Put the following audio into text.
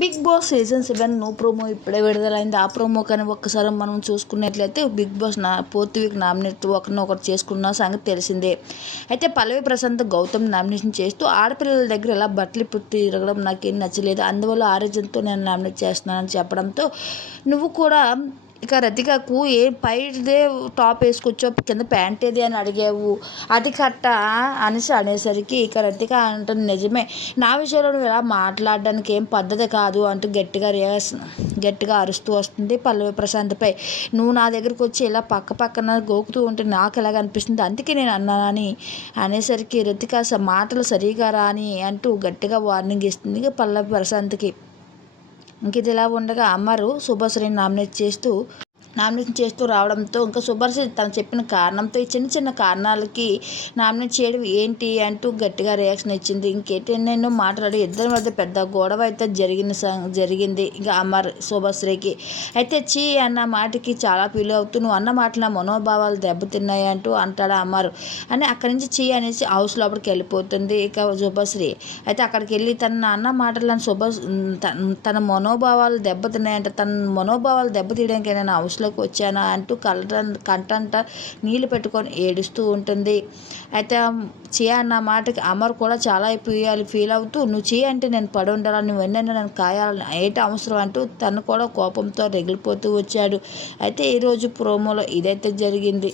Big boss season seven నో promo ఇప్పుడే విడుదలైంది. ఆ ప్రోమో కానీ ఒక్కసారి మనం చూసుకున్నట్లయితే బిగ్ బాస్ నా పూర్తి వీక్ నామినేట్ ఒకరినొకరు చేసుకున్న సంగతి తెలిసిందే. అయితే పల్లవి ప్రశాంత్ గౌతమ్ నామినేషన్ చేస్తూ ఆడపిల్లల దగ్గర ఇలా బట్టలు పుట్టి తిరగడం నాకేం నచ్చలేదు. అందువల్ల ఆరోగ్యంతో నేను నామినేట్ చేస్తున్నానని చెప్పడంతో నువ్వు కూడా ఇక రతికకు ఏ పైదే టాప్ వేసుకొచ్చో కింద ప్యాంట్ ఏది అని అడిగావు? అది కట్ట అనేసి అనేసరికి ఇక రతిక అంటుంది నిజమే. నా విషయంలో నువ్వు ఇలా మాట్లాడడానికి ఏం పద్ధతి కాదు అంటూ గట్టిగా రియాక్స్ గట్టిగా అరుస్తూ వస్తుంది పల్లవి ప్రశాంత్పై. నువ్వు నా దగ్గరకు వచ్చి ఇలా పక్క పక్కన గోకుతూ ఉంటే నాకు ఎలాగ అనిపిస్తుంది? అందుకే నేను అన్నానని అనేసరికి రతిక స- మాటలు సరిగా రాని అంటూ గట్టిగా వార్నింగ్ ఇస్తుంది ఇక పల్లవి ప్రశాంత్కి. ఇంక ఇది ఇలా ఉండగా అమ్మరు శుభశ్రీని నామినేట్ చేస్తూ నామినేషన్ చేస్తూ రావడంతో ఇంకా సుభశ్రీ తను చెప్పిన కారణంతో ఈ చిన్న చిన్న కారణాలకి నామినేట్ చేయడం ఏంటి అంటూ గట్టిగా రియాక్షన్ ఇచ్చింది. ఇంకేటెన్నెన్నో మాట్లాడి ఇద్దరి మధ్య పెద్ద గొడవ అయితే జరిగిన జరిగింది. ఇంకా అమర్ శుభశ్రీకి అయితే చీ అన్న మాటకి చాలా ఫీల్ అవుతూ నువ్వు అన్న మాట నా మనోభావాలు దెబ్బతిన్నాయి అంటూ అంటాడు అమర్ అని అక్కడి నుంచి చీ అనేసి హౌస్ లోపలికి వెళ్ళిపోతుంది ఇక శుభశ్రీ అయితే అక్కడికి వెళ్ళి తన అన్న మాటలను శుభ తన- తన మనోభావాలు దెబ్బతిన్నాయంటే. తన మనోభావాలు దెబ్బతీయడానికి నేను హౌస్లోకి వచ్చానా అంటూ కళ్ళ కంటంట నీళ్ళు పెట్టుకొని ఏడుస్తూ ఉంటుంది. అయితే చీ అన్న మాటకి అమర్ కూడా చాలా ఫీల్ ఫీల్ అవుతూ నువ్వు చీ అంటే నేను పడి ఉండాలని నువ్వు ఎన్నైనా నన్ను కాయాలని ఏంటి అవసరం అంటూ తను కూడా కోపంతో రెగిలిపోతూ వచ్చాడు. అయితే ఈరోజు ప్రోమోలో ఇదైతే జరిగింది.